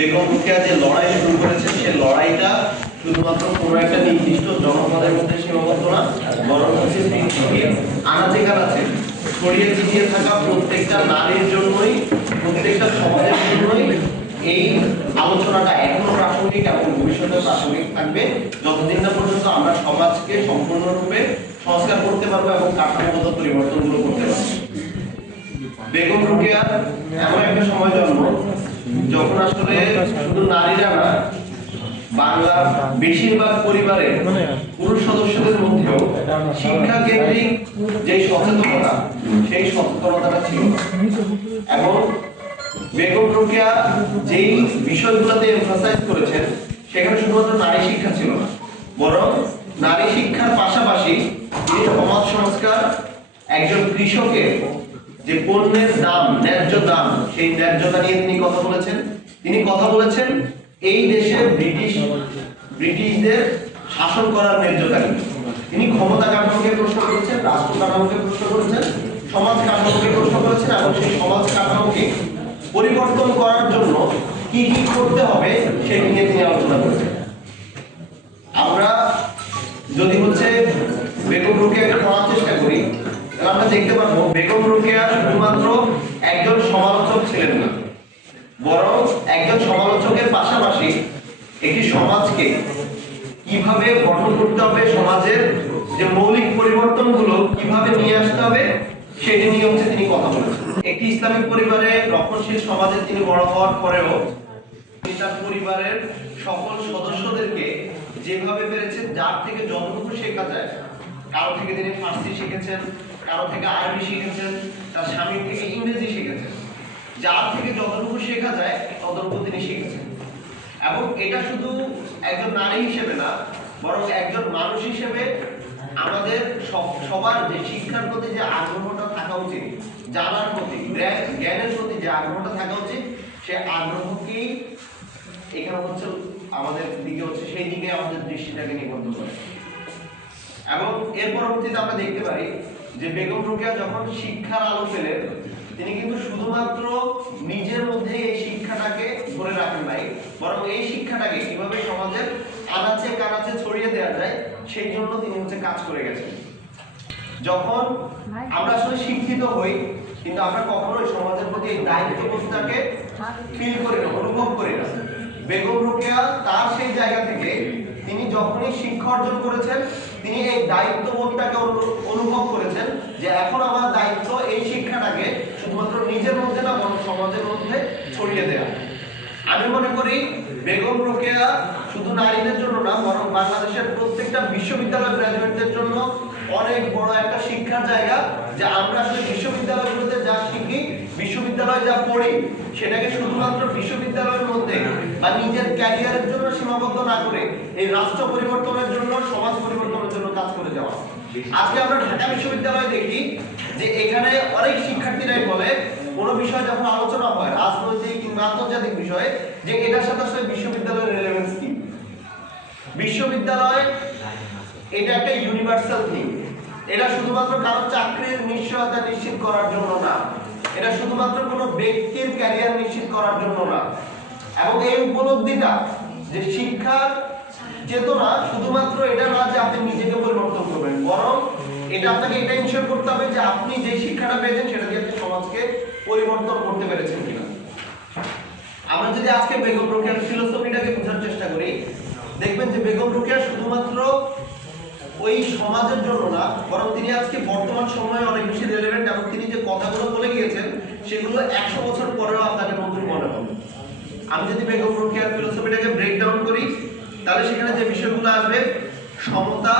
বেগম রোকেয়া যে লড়াই শুরু করেছেন সেই লড়াইটা শুধুমাত্র কোনো একটা নির্দিষ্ট জনপদের মধ্যে সীমাবদ্ধ না বরং হচ্ছে পৃথিবীর আনাচে কানাচে ছড়িয়ে ছিটিয়ে থাকা প্রত্যেকটা নারীর জন্যই, প্রত্যেকটা সমাজের জন্যই এই আলোচনাটা এখনও প্রাসঙ্গিক এবং ভবিষ্যতে প্রাসঙ্গিক থাকবে। যতদিন না পর্যন্ত আমরা সমাজকে সম্পূর্ণরূপে সংস্কার করতে পারব এবং কাঠামোগত পরিবর্তনগুলো করতে পারব। বেগম রোকেয়া, এমন একটা সময় জন্ম, যখন আসলে শুধু নারীরা না বাংলার বেশিরভাগ পরিবারে পুরুষ সদস্যদের মধ্যেও শিক্ষা কেন্দ্রিক যে সচেতনতা, সেই সচেতনতাটা ছিল এবং বেগম রোকেয়া যেই বিষয়গুলোতে এমফাসাইজ করেছেন, সেখানে শুধুমাত্র নারী শিক্ষা ছিল না, বরং নারী শিক্ষার পাশাপাশি তিনি সমাজ সংস্কার একজন কৃষকের যে পণ্যের দাম, ন্যায্য দাম, সেই ন্যায্যতা নিয়ে তিনি কথা বলেছেন। তিনি কথা বলেছেন, এই দেশে ব্রিটিশ, ব্রিটিশদের শাসন করার ন্যায্যতা নিয়ে তিনি ক্ষমতা কাঠামোকে প্রশ্ন করেছেন, রাষ্ট্র কাঠামোকে প্রশ্ন করেছেন, সমাজ কাঠামোকে প্রশ্ন করেছেন, এবং সেই সমাজ কাঠামোকে পরিবর্তন করার জন্য কি কি করতে হবে সেটি নিয়ে তিনি আলোচনা করেছেন। আমরা যদি হচ্ছে বেগম রোকেয়াকে পড়ার চেষ্টা করি, তাহলে আমরা দেখতে পারব বেগম রোকেয়া শুধুমাত্র একজন সমালোচক ছিলেন না বরং একজন সমালোচকের পাশাপাশি একটি সমাজকে কীভাবে গঠন করতে হবে সমাজের যে মৌলিক পরিবর্তনগুলো কীভাবে নিয়ে আসতে হবে, সেটি নিয়ে হচ্ছে তিনি কথা বলেছেন। একটি ইসলামিক পরিবারে রক্ষণশীল সমাজে তিনি বড় হওয়ার পরেও তার পরিবারের সকল সদস্যদেরকে যেভাবে পেরেছেন, যার থেকে যতটুকু শেখা যায়, কারও থেকে তিনি ফার্সি শিখেছেন, কারও থেকে আরবি শিখেছেন, তার স্বামীর থেকে ইংরেজি শিখেছেন, যার থেকে যতটুকু শেখা যায়, ততটুকু তিনি শিখেছেন। এবং এটা শুধু একজন নারী হিসেবে না, বরং একজন মানুষ হিসেবে আমাদের সবার যে শিক্ষার প্রতি যে আগ্রহটা থাকা উচিত, জানার প্রতি জ্ঞানের প্রতি যে আগ্রহটা থাকা উচিত, সে আগ্রহকেই এখানে হচ্ছে আমাদের দিকে হচ্ছে, সেই দিকে আমাদের দৃষ্টিটাকে নিবদ্ধ করে। এবং এর পরবর্তীতে আমরা দেখতে পারি যে বেগম রোকেয়া যখন শিক্ষার আলো পেলেন, তিনি কিন্তু শুধুমাত্র নিজের মধ্যে এই শিক্ষাটাকে ধরে রাখেন নাই, বরং এই শিক্ষাটাকে কীভাবে সমাজের আনাচে কানাচে ছড়িয়ে দেওয়া যায়, সেই জন্য তিনি হচ্ছে কাজ করে গেছেন। যখন আমরা আসলে শিক্ষিত হই, কিন্তু আমরা কখনোই সমাজের প্রতি এই দায়িত্ববোধটাকে ফিল করি না, অনুভব করি না। বেগম রোকেয়া তার সেই জায়গা থেকে যখনই শিক্ষা অর্জন করেছেন, তিনি এই দায়িত্ববোধটাকে অনু- অনুভব করেছেন যে এখন আমার দায়িত্ব এই শিক্ষাটাকে শুধুমাত্র নিজের মধ্যে না, বরং সমাজের মধ্যে ছড়িয়ে দেওয়া আমি মনে করি বেগম রোকেয়া শুধু নারীদের জন্য না, বরং বাংলাদেশের প্রত্যেকটা বিশ্ববিদ্যালয় গ্রাজুয়েটদের জন্য অনেক বড় একটা শিক্ষার জায়গা, যে আমরা আসলে বিশ্ববিদ্যালয়গুলোতে যা শিখি বিশ্ববিদ্যালয়ে যা পড়ি, সেটাকে শুধুমাত্র বিশ্ববিদ্যালয়ের মধ্যে বা নিজের ক্যারিয়ারের জন্য সীমাবদ্ধ না করে এই রাষ্ট্র পরিবর্তনের জন্য, সমাজ পরিবর্তনের জন্য কাজ করে যাওয়া। আজকে আমরা ঢাকা বিশ্ববিদ্যালয়ে দেখি যে এখানে অনেক শিক্ষার্থীরাই বলে, কোনো বিষয় যখন আলোচনা হয়, রাজনৈতিক কিংবা আন্তর্জাতিক বিষয়ে, যে এটার সাথে আসলে বিশ্ববিদ্যালয়ের রেলেভেন্স কি? বিশ্ববিদ্যালয়, এটা একটা ইউনিভার্সাল থিং এটা শুধুমাত্র কারও চাকরির নিশ্চয়তা নিশ্চিত করার জন্য না। এটা শুধুমাত্র কোনো ব্যক্তির ক্যারিয়ার নিশ্চিত করার জন্য না। এবং এই উপলব্ধিটা যে শিক্ষার চেতনা শুধুমাত্র এটা না যে আপনি নিজেকে পরিবর্তন করবেন, বরং এটা আপনাকে এটা ইনশিওর করতে হবে যে আপনি যে শিক্ষাটা পেয়েছেন সেটা দিয়ে আপনি সমাজকে পরিবর্তন করতে পেরেছেন কিনা। আমরা যদি আজকে বেগম রোকেয়ার ফিলোসফিটাকে বোঝার চেষ্টা করি, দেখবেন যে বেগম রোকেয়া শুধুমাত্র ওই সমাজের জন্য না, বরং তিনি আজকে বর্তমান সময়ে অনেক বেশি রেলেভেন্ট এবং তিনি যে কথাগুলো বলে গিয়েছেন সেগুলো একশো বছর পরেও আপনাকে নতুন মনে হবে। আমি যদি বেগম রোকেয়ার ফিলোসফিটাকে ব্রেক ডাউন করি, তাহলে সেখানে যে বিষয়গুলো আসবে, সমতা,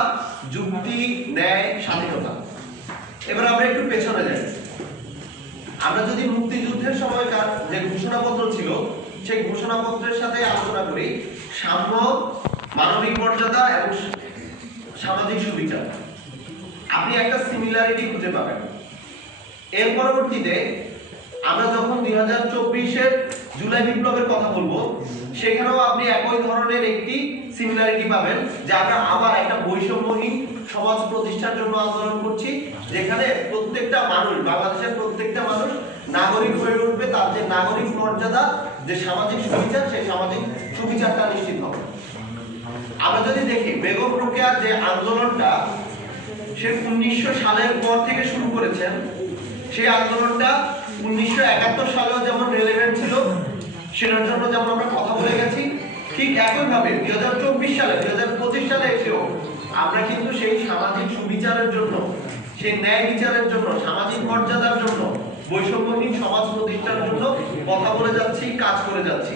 যুক্তি, ন্যায়, স্বাধীনতা। এবার আমরা একটু পেছনে যাই। আমরা যদি মুক্তিযুদ্ধের সময়কার যে ঘোষণাপত্র ছিল, সেই ঘোষণাপত্রের সাথে আলোচনা করি, সাম্য, মানবিক মর্যাদা এবং সামাজিক সুবিচার। আপনি একটা সিমিলারিটি খুঁজে পাবেন। এর পরবর্তীতে আমরা যখন দুই হাজার চব্বিশের জুলাই বিপ্লবের কথা বলব, সেখানেও আপনি একই ধরনের একটি সিমিলারিটি পাবেন, যে আমরা আবার একটা বৈষম্যহীন সমাজ প্রতিষ্ঠার জন্য আন্দোলন করছি, যেখানে প্রত্যেকটা মানুষ, বাংলাদেশের প্রত্যেকটা মানুষ নাগরিক হয়ে উঠবে, তার যে নাগরিক মর্যাদা, যে সামাজিক সুবিচার, সেই সামাজিক বিচারটা নিশ্চিত হবে। আমরা যদি দেখি, বেগম রোকেয়ার যে আন্দোলনটা সে উনিশশো সালের পর থেকে শুরু করেছেন। সেই আন্দোলনটা উনিশশো একাত্তর সালেও যেমন রেলেভেন্ট ছিল, সেটার জন্য যেমন আমরা কথা বলে গেছি, ঠিক একইভাবে দুই হাজার চব্বিশ সালে দুই হাজার পঁচিশ সালে এসেও আমরা কিন্তু সেই সামাজিক সুবিচারের জন্য, সেই ন্যায় বিচারের জন্য, সামাজিক মর্যাদার জন্য, বৈষম্যহীন সমাজ প্রতিষ্ঠার জন্য কথা বলে যাচ্ছি, কাজ করে যাচ্ছি।